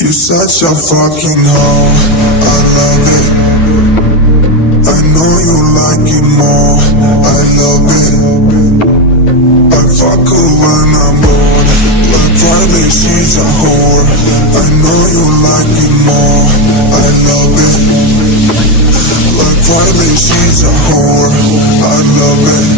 You such a fucking hoe, I love it. I know you like it more, I love it. I fuck her when I'm bored, like Friday she's a whore. I know you like it more, I love it. Like Friday she's a whore, I love it.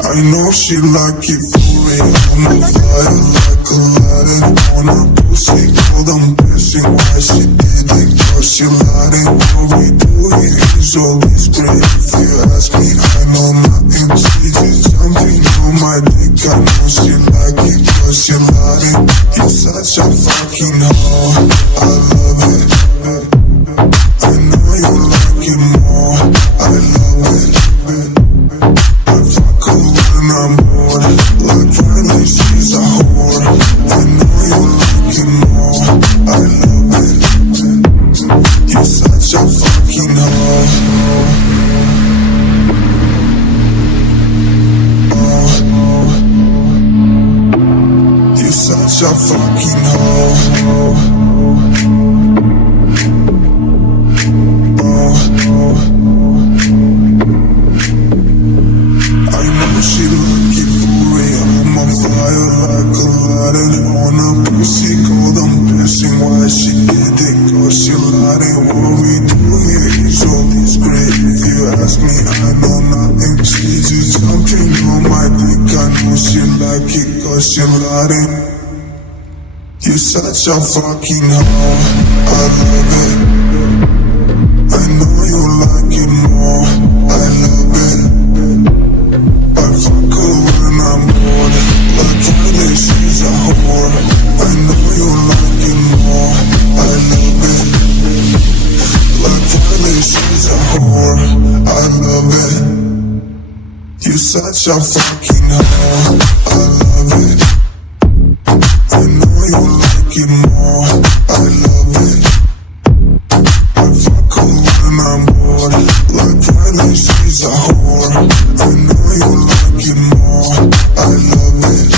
I know she like it for me, I'm on fire like Aladdin. On her pussy cold, I'm guessing why she did it, cause she lied. And what we do here is always great. If you ask me, I know nothing. She just jumping on my dick, I know she like it, cause she lied. You're such a fucking hoe, I love it. I know you like it more, I love it. I fuck her when I'm bored, like Riley, she's a whore. I know you like it more, I love it. You're such a fucking hoe. You're such a fucking hoe. She like it for real, I'm on fire like Aladdin. On her pussy cold, I'm guessing why she did it, cause she lied. And what we do here is always great. If you ask me, I know nothing. She just jumping on my dick, I know she like it, cause she lied. You're such a fucking hoe, I love it. I know you like it more, I love it. I fuck her when I'm bored, like Friday she's a whore. I know you like it more, I love it. Like Friday she's a whore, I love it. You're such a fucking hoe, I love it. I know you like it more, I love it. I fuck her when I'm bored, like Friday she's a whore. I know you like it more, I love it.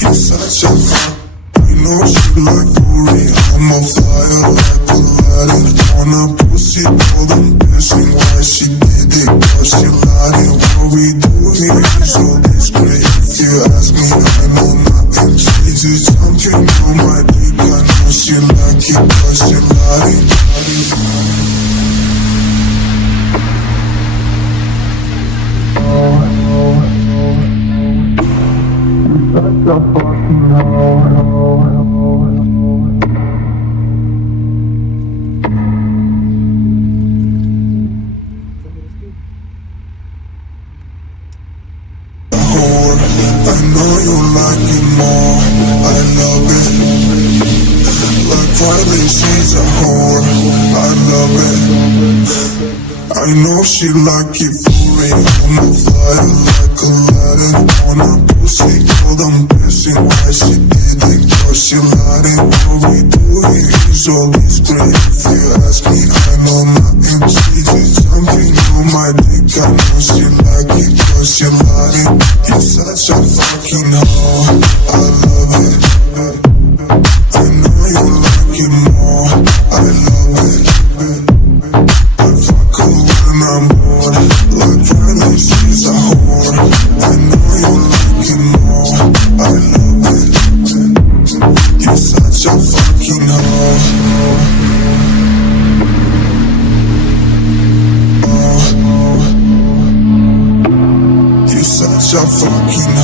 You're such a fuck, I know she like for real. I'm on fire like Aladdin. On her pussy cold, I'm guessing why she did it, cause she lied. And what we do here is always great. If you ask me, I know nothing. She just jumping on my dick, I know she like it, cause she lied. Such a fucking hoe. I know you like it more, I love it. Like Friday she's a whore, I love it. I know she like it for me, I'm on fire like Aladdin. On her pussy cold, I'm guessing why she did it, cause she lied. And what we do here is always great. If you ask me, I know nothing. She just jumping on my dick, I know she like it, cause she lied. You're such a fucking hoe, I love it. I know you like it more, I love it. I fuck her when I'm bored, like Friday she's a whore. I know you like it more, I love it. You're such a fucking hoe. You're such a fucking